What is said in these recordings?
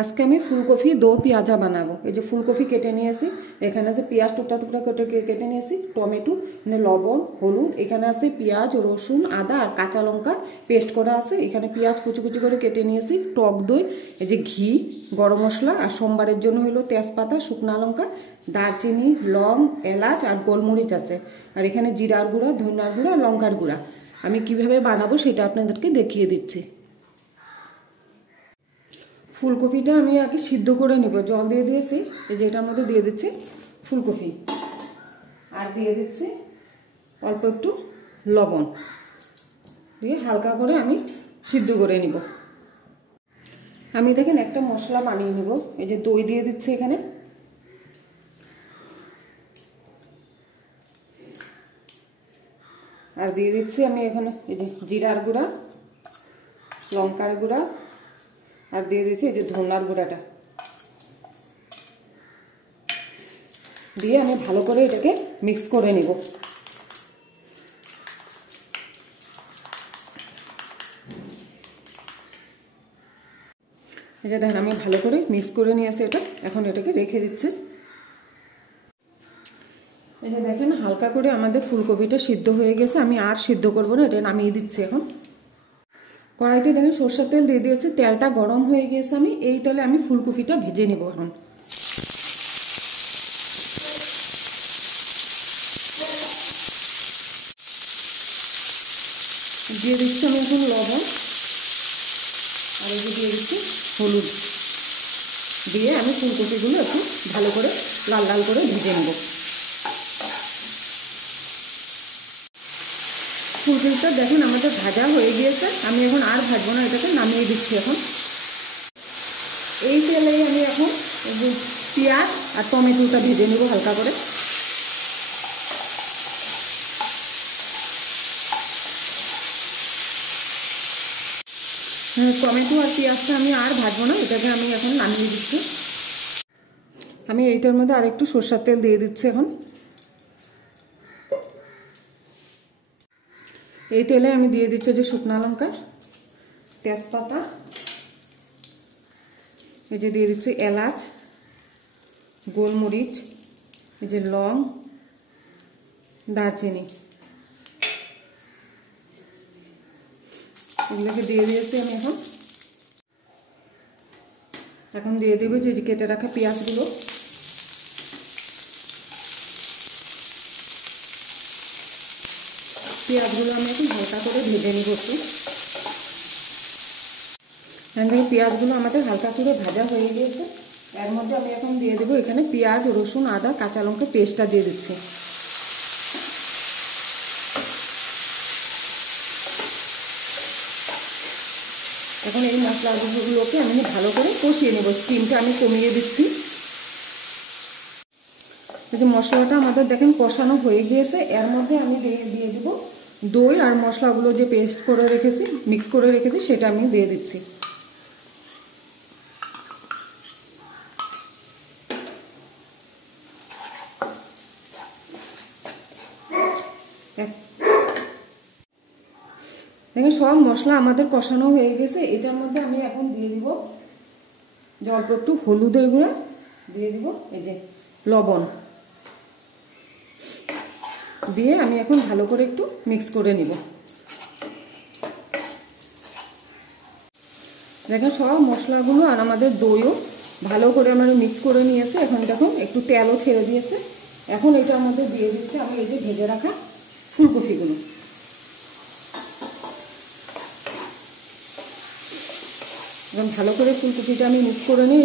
আজকে আমি ফুলকপি দো পেঁয়াজা বানাবো। এই যে ফুলকপি কেটে নিয়েছি, এখানে আছে পেঁয়াজ টুকরা টুকরা কেটে নিয়েছি, টমেটো, এখানে লবণ, হলুদ, এখানে আছে পেঁয়াজ, রসুন, আদা আর কাঁচা লঙ্কা পেস্ট করা আছে। এখানে পেঁয়াজ কুচি কুচি করে কেটে নিয়েছি, টক দই, এই যে ঘি, গরম মশলা আর সোমবারের জন্য হলো তেজপাতা, শুকনা লঙ্কা, দারচিনি, লং, এলাচ আর গোলমরিচ আছে। আর এখানে জিরার গুঁড়া, ধনিয়ার গুঁড়া, লঙ্কার গুঁড়া। আমি কিভাবে বানাবো সেটা আপনাদেরকে দেখিয়ে দিচ্ছি। ফুলকপিটা আমি আগে সিদ্ধ করে নেব, জল দিয়ে দিয়েছি, এই যে এটার মধ্যে দিয়ে দিচ্ছি ফুলকপি আর দিয়ে দিচ্ছি অল্প একটু লবণ দিয়ে হালকা করে আমি সিদ্ধ করে নিব। আমি দেখেন একটা মশলা বানিয়ে নিব। এই যে দই দিয়ে দিচ্ছি এখানে, আর দিয়ে দিচ্ছি আমি এখানে এই যে জিরার গুঁড়া, লঙ্কার গুঁড়া, আর দিয়ে দিচ্ছি এই যে ধনিয়ার গুঁড়াটা দিয়ে আমি ভালো করে এটাকে মিক্স করে নিব। এই যে দেখেন আমি ভালো করে মিক্স করে নিয়ে আসি এটা, এখন এটাকে রেখে দিচ্ছি। এই যে দেখেন হালকা করে আমাদের ফুলকপিটা সিদ্ধ হয়ে গেছে, আমি আর সিদ্ধ করব না, এটা নামিয়ে দিচ্ছি। এখন কড়াইতে দেখেন সরষের তেল দিয়ে দিয়েছি, তেলটা গরম হয়ে গেছে, আমি এই তেলে আমি ফুলকপিটা ভেজে নেব। এখন দিয়ে দিচ্ছি আমি এখন লবণ, আর এই যে দিয়ে দিচ্ছি হলুদ, দিয়ে আমি ফুলকপিগুলো একটু ভালো করে লাল লাল করে ভেজে নেব। ফুলকপিটা দেখুন আমাদের ভাজা হয়ে গিয়েছে, আমি এখন আর ভাজবো না, এটাকে নামিয়ে দিচ্ছি। এখন এই তেলেই আমি এখন পেঁয়াজ আর টমেটোটা ভেজে নেব হালকা করে। টমেটো আর পেঁয়াজটা আমি আর ভাজবো না, এটাকে আমি এখন নামিয়ে দিচ্ছি। আমি এইটার মধ্যে আর একটু সরষের তেল দিয়ে দিচ্ছি। এখন এই তেলে আমি দিয়ে দিচ্ছি যে শুকনা লঙ্কা, তেজপাতা, এই যে দিয়ে দিচ্ছি এলাচ, গোলমরিচ, এই যে লং, দারচিনি, এগুলোকে দিয়ে দিয়েছি আমি। এখন দিয়ে দেবো যে কেটে রাখা পেঁয়াজগুলো, পেঁয়াজগুলো আমি একটু হালকা করে ভেজে নিব একটু। পেঁয়াজগুলো আমাদের হালকা করে ভাজা হয়ে গিয়েছে, এর মধ্যে আমি এখন দিয়ে দেবো এখানে পেঁয়াজ, রসুন, আদা, কাঁচা লঙ্কা পেস্টটা দিয়ে দিচ্ছি। এখন এই মশলাগুলোকে আমি ভালো করে কষিয়ে নেব, স্টিমটা আমি কমিয়ে দিচ্ছি। এই যে মশলাটা আমাদের দেখেন কষানো হয়ে গিয়েছে, এর মধ্যে আমি দিয়ে দেবো দই আর মশলাগুলো যে পেস্ট করে রেখেছি, মিক্স করে রেখেছি, সেটা আমি দিয়ে দিচ্ছি। দেখেন সব মশলা আমাদের কষানো হয়ে গেছে, এটার মধ্যে আমি এখন দিয়ে দিব যে অল্প একটু হলুদের গুঁড়া, দিয়ে দিব এই যে লবণ, দিয়ে আমি এখন ভালো করে একটু মিক্স করে নিব। দেখেন সব মশলাগুলো আর আমাদের দইও ভালো করে আমার মিক্স করে নিয়েছে। এখন দেখুন একটু তেলও ছেড়ে দিয়েছে। এখন এটার মধ্যে দিয়ে দিচ্ছে আমি এই যে ভেজে রাখা ফুলকপিগুলো। এখন ভালো করে ফুলকপিটা আমি মিক্স করে নিই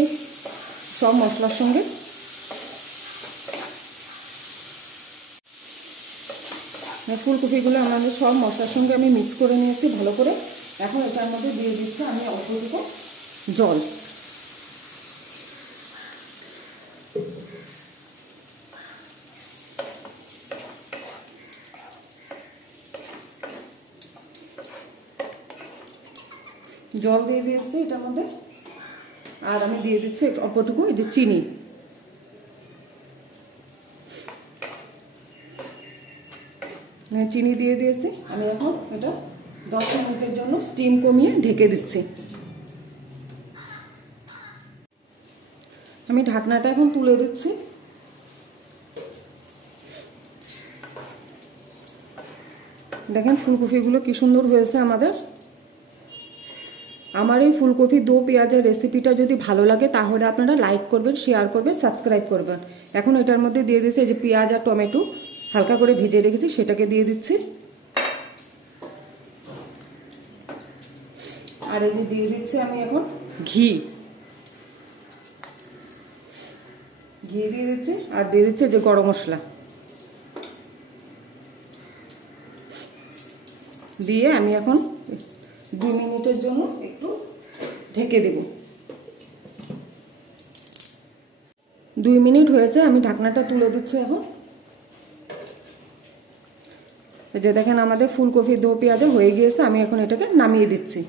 সব মশলার সঙ্গে। ফুলকপিগুলো আমাদের সব মশলার সঙ্গে আমি মিক্স করে নিয়েছি ভালো করে। এখন এটার মধ্যে দিয়ে দিচ্ছি আমি অল্প অল্প জল। জল দিয়ে দিয়েছি এটার মধ্যে, আর আমি দিয়ে দিচ্ছি অল্পটুকু এই যে চিনি। চিনি দিয়ে দিয়েছি, আমি এখন এটা 10 মিনিটের জন্য স্টিম কমিয়ে ঢেকে দিচ্ছি। আমি ঢাকনাটা এখন তুলে দিচ্ছি। দেখেন ফুলকপিগুলো কি সুন্দর হয়েছে আমাদের। আমার এই ফুলকপি দো পেঁয়াজের রেসিপিটা যদি ভালো লাগে তাহলে আপনারা লাইক করবেন, শেয়ার করবেন, সাবস্ক্রাইব করবেন। এখন এটার মধ্যে দিয়ে দিচ্ছি এই যে পেঁয়াজ আর টমেটো হালকা করে ভেজে রেখেছি, সেটাকে দিয়ে দিচ্ছি। আর এই যে দিয়ে দিচ্ছি আমি এখন ঘি দিয়ে দিচ্ছি, আর দিয়ে দিচ্ছি যে গরম মশলা দিয়ে আমি এখন 2 মিনিটের জন্য একটু ঢেকে দেব। 2 মিনিট হয়েছে, আমি ঢাকনাটা তুলে দিচ্ছি এখন। এই যে দেখেন আমাদের ফুলকপি দো পেঁয়াজা হয়ে গিয়েছে, আমি এখন এটাকে নামিয়ে দিচ্ছি।